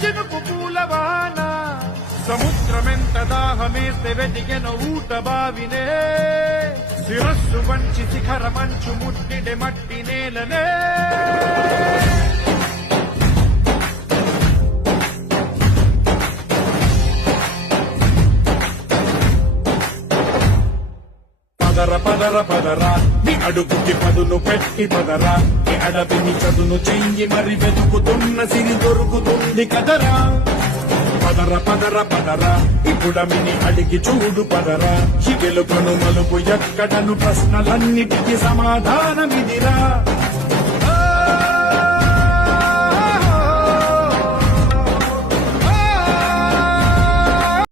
చినుకు పూలవాన సముద్రమెంత దాహమేస్తే వెతికెన ఊట బావినే శిరస్సు వంచి శిఖర మంచు ముట్టిడే మట్టి నేలనే పదర పదర పదరా నీ అడుగుకి పదును పెట్టి పదరా నీ అడవిని చదును చెయ్యి మరి వెతుకుతున్న సిరి దొరుకుతుంది కదరా పదర పదర పదరా ఇప్పుడమిని అడిగి చూడు పదరా ఈ వెలుగును మలుపు ఎక్కడను ప్రశ్నలన్నిటికీ సమాధానమిదిరా